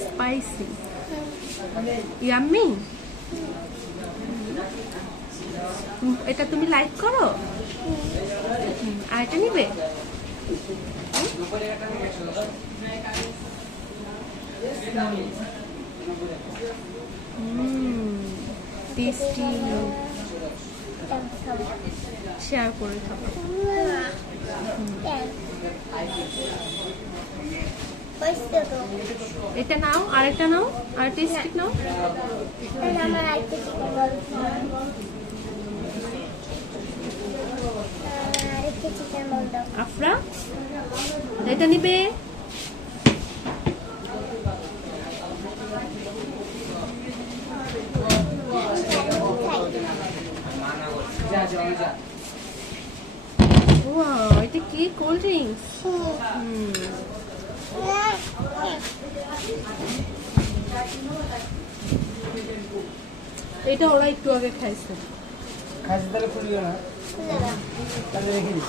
Spicy yummy এটা তুমি like করো? আর এটা নিবে? টেস্টি শেয়ার করে খাব। এটা নাও আরেকটা নাও নাও আরেকটা বল দাও আফরা এটা নিবে। এটা কি? কোল্ড ড্রিঙ্কস হুম। এটা ওরা একটু আগে খাইছে। খাইছে তাহলে খুলিও না। তাহলে রেখে দিস